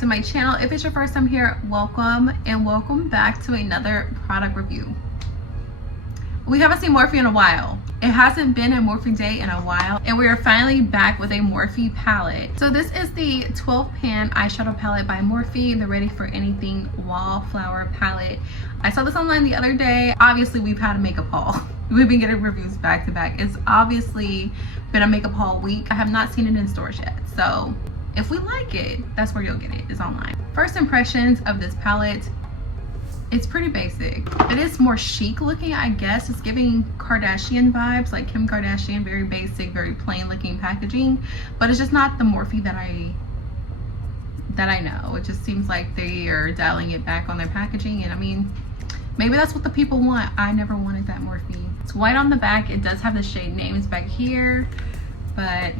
to my channel. If it's your first time here, welcome, and welcome back to another product review. We haven't seen Morphe in a while. It hasn't been a Morphe day in a while, and we are finally back with a Morphe palette. So this is the 12 pan eyeshadow palette by Morphe, the Ready for Anything Wallflower palette. I saw this online the other day. Obviously, we've had a makeup haul. We've been getting reviews back to back. It's obviously been a makeup haul week. I have not seen it in stores yet, so if we like it, that's where you'll get it, is online. First impressions of this palette, it's pretty basic. It is more chic looking, I guess. It's giving Kardashian vibes, like Kim Kardashian, very basic, very plain looking packaging, but it's just not the Morphe that I know. It just seems like they are dialing it back on their packaging, and I mean, maybe that's what the people want. I never wanted that Morphe. It's white on the back. It does have the shade names back here, but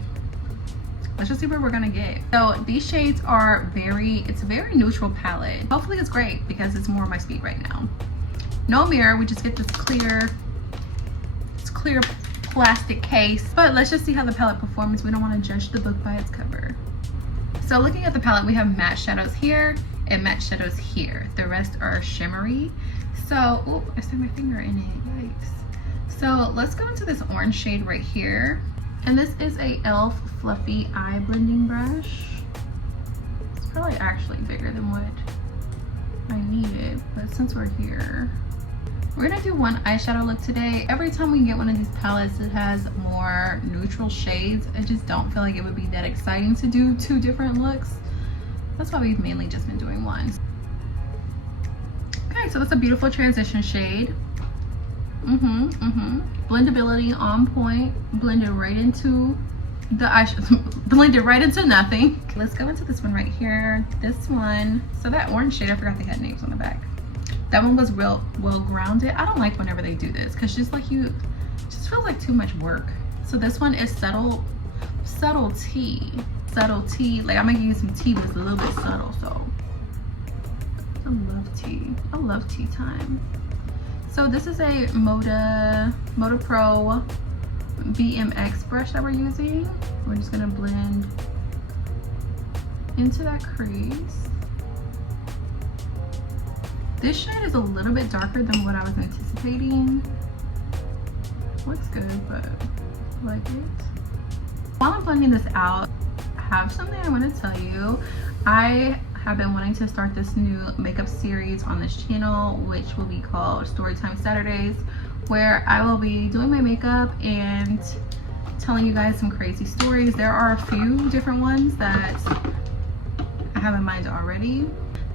let's just see what we're gonna get. So these shades are it's a very neutral palette. Hopefully it's great because it's more my speed right now. No mirror, we just get this clear plastic case. But let's just see how the palette performs. We don't want to judge the book by its cover. So looking at the palette, we have matte shadows here and matte shadows here. The rest are shimmery. So, oh, I stuck my finger in it, yikes. So let's go into this orange shade right here. And this is a e.l.f. Fluffy Eye Blending Brush. It's probably actually bigger than what I needed, but since we're here, we're gonna do one eyeshadow look today. Every time we get one of these palettes that has more neutral shades, I just don't feel like it would be that exciting to do two different looks. That's why we've mainly just been doing one. Okay, so that's a beautiful transition shade. Blendability on point, blended right into the eyeshadow, blended right into nothing. Let's go into this one right here. This one, so that orange shade, I forgot they had names on the back. That one was real well grounded. I don't like whenever they do this because just feels like too much work. So this one is subtle tea. Like I'm gonna use some tea that's a little bit subtle. So I love tea. I love tea time. So this is a Moda Pro BMX brush that we're using. We're just gonna blend into that crease. This shade is a little bit darker than what I was anticipating. Looks good, but I like it. While I'm blending this out, I have something I want to tell you. I have been wanting to start this new makeup series on this channel, which will be called Storytime Saturdays, where I will be doing my makeup and telling you guys some crazy stories. There are a few different ones that I have in mind already.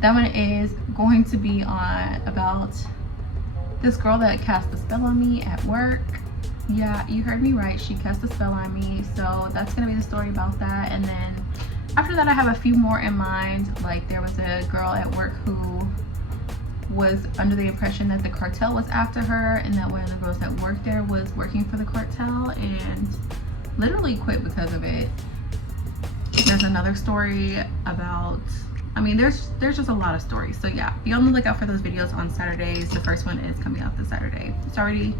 That one is going to be about this girl that cast a spell on me at work. Yeah, you heard me right, she cast a spell on me. So that's gonna be the story about that. And then after that, I have a few more in mind. Like there was a girl at work who was under the impression that the cartel was after her, and that one of the girls that worked there was working for the cartel and literally quit because of it. There's another story about, I mean, there's just a lot of stories. So yeah, be on the lookout for those videos on Saturdays. The first one is coming out this Saturday. It's already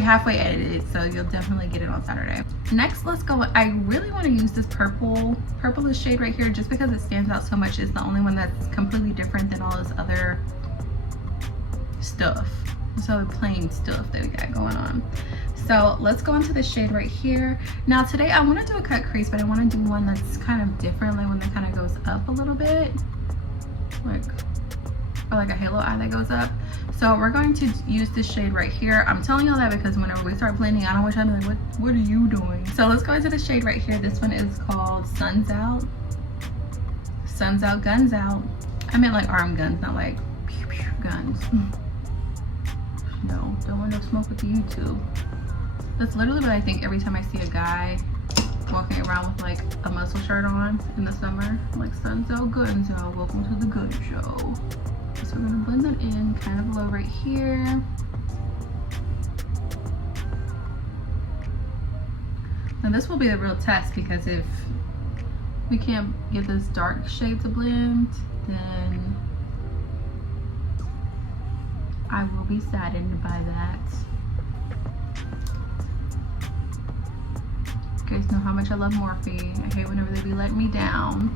halfway edited, so you'll definitely get it on Saturday. Next, let's go. I really want to use this purplish shade right here just because it stands out so much. It's the only one that's completely different than all this other stuff. This other plain stuff that we got going on. So let's go into the shade right here. Now today I want to do a cut crease, but I want to do one that's kind of different, like one that kind of goes up a little bit, or like a halo eye that goes up. So we're going to use this shade right here. I'm telling y'all that because whenever we start blending, I don't want y'all to be like, what are you doing? So let's go into the shade right here. This one is called Sun's Out. Sun's Out, Guns Out. I meant like arm guns, not like pew pew guns. No, don't want no smoke with the YouTube. That's literally what I think every time I see a guy walking around with like a muscle shirt on in the summer. I'm like, Sun's Out, Guns Out, welcome to the gun show. So we're gonna blend that in kind of low right here. Now this will be the real test, because if we can't get this dark shade to blend, then I will be saddened by that. You guys know how much I love Morphe. I hate whenever they be letting me down.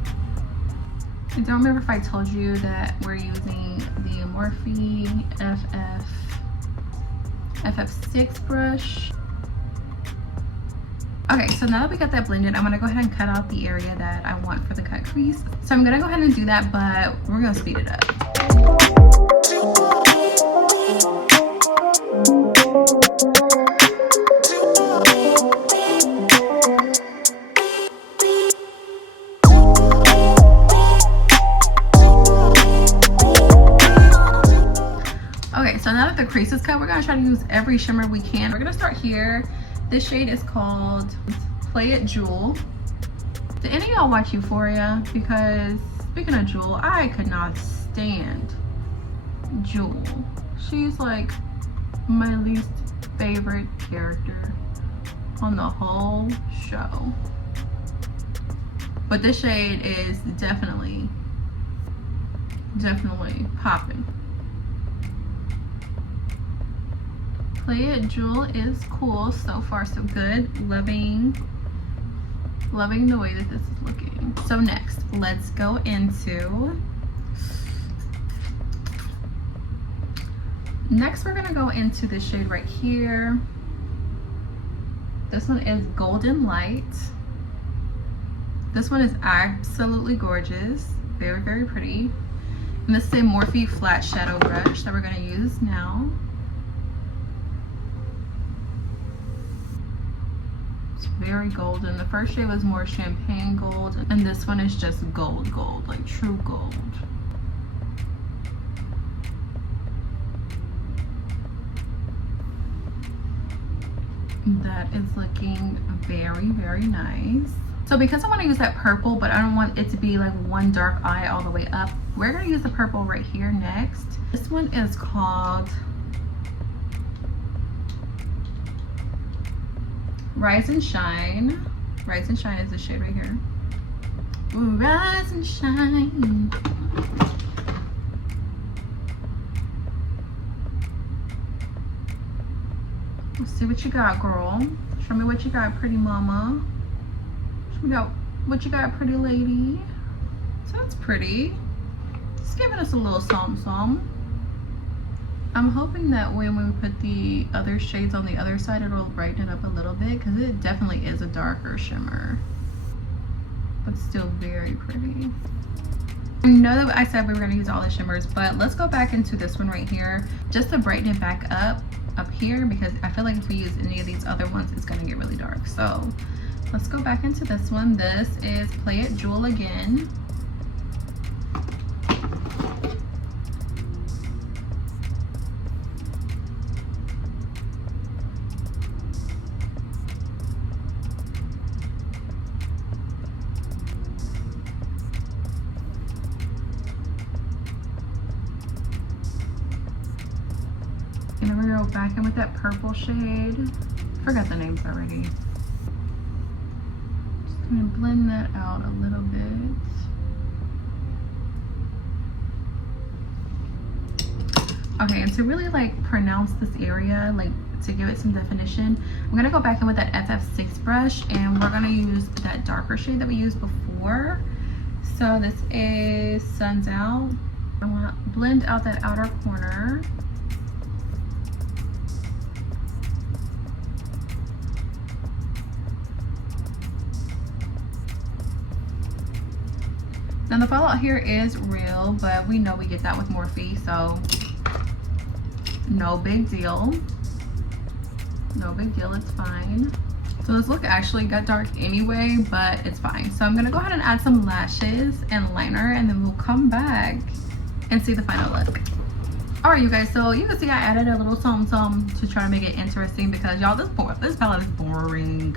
I don't remember if I told you that we're using the Morphe FF6 brush. Okay, so now that we got that blended, I'm gonna go ahead and cut out the area that I want for the cut crease. So I'm gonna go ahead and do that, but we're gonna speed it up. Okay, so now that the crease is cut, we're gonna try to use every shimmer we can. We're gonna start here. This shade is called Play It Jewel. Did any of y'all watch Euphoria? Because speaking of Jewel, I could not stand Jewel. She's like my least favorite character on the whole show. But this shade is definitely popping. Play It Jewel is cool. So far so good. Loving the way that this is looking. So next, let's go into, we're gonna go into this shade right here. This one is Golden Light. This one is absolutely gorgeous. Very, very pretty. And this is a Morphe flat shadow brush that we're gonna use now. Very golden. The first shade was more champagne gold, and this one is just gold, like true gold. That is looking very, very nice. So because I want to use that purple, but I don't want it to be like one dark eye all the way up, we're going to use the purple right here next. This one is called Rise and Shine. Rise and Shine is the shade right here. Ooh, rise and shine. Let's see what you got, girl. Show me what you got, pretty mama. Show me what you got, pretty lady. So that's pretty. It's giving us a little something. I'm hoping that when we put the other shades on the other side, it'll brighten it up a little bit, because it definitely is a darker shimmer, but still very pretty. I know that I said we were going to use all the shimmers, but let's go back into this one right here just to brighten it back up here, because I feel like if we use any of these other ones, it's going to get really dark. So let's go back into this one. This is Play It Jewel again. And then we're gonna go back in with that purple shade. Forgot the names already. Just gonna blend that out a little bit. Okay, and to really like pronounce this area, like to give it some definition, I'm gonna go back in with that FF6 brush, and we're gonna use that darker shade that we used before. So this is Sun's Out. I wanna blend out that outer corner. Now the fallout here is real, but we know we get that with Morphe, so no big deal. No big deal, it's fine. So this look actually got dark anyway, but it's fine. So I'm gonna go ahead and add some lashes and liner, and then we'll come back and see the final look. All right, you guys, so you can see I added a little something to try to make it interesting, because y'all, this palette is boring.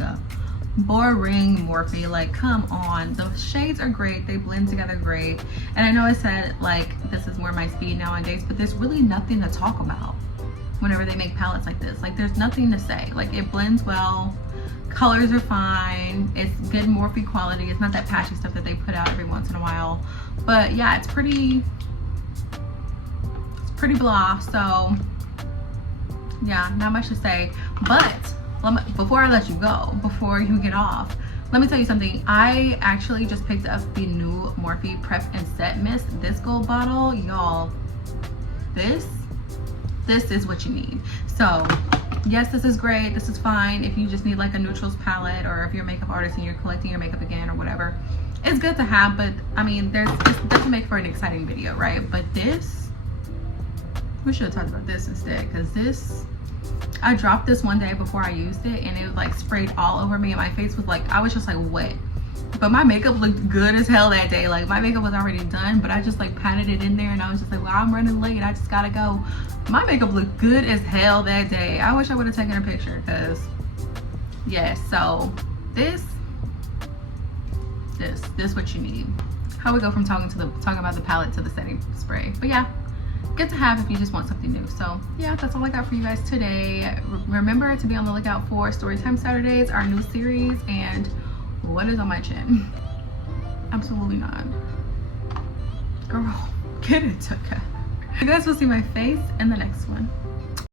Boring, Morphe, like come on. The shades are great, they blend together great, and I know I said like this is more my speed nowadays, but there's really nothing to talk about whenever they make palettes like this. Like there's nothing to say. Like it blends well, colors are fine, it's good Morphe quality. It's not that patchy stuff that they put out every once in a while, but yeah, it's pretty blah. So yeah, not much to say. But before I let you go, before you get off, Let me tell you something. I actually just picked up the new Morphe Prep and Set Mist. This gold bottle, y'all, this is what you need. So yes, this is great. This is fine if you just need like a neutrals palette, or if you're a makeup artist and you're collecting your makeup again or whatever. It's good to have, but I mean, it doesn't make for an exciting video, right? But this, we should have talked about this instead, because this, I dropped this one day before I used it and it like sprayed all over me and my face was like, I was just like wet. But my makeup looked good as hell that day. Like my makeup was already done, but I just like patted it in there and I was just like, well, I'm running late, I just gotta go. My makeup looked good as hell that day. I wish I would have taken a picture, because yeah. So this what you need. How we go from talking about the palette to the setting spray. But yeah, good to have if you just want something new. So yeah, that's all I got for you guys today. Remember to be on the lookout for Storytime Saturdays, our new series. And what is on my chin? Absolutely not. Girl, get it together. You guys will see my face in the next one.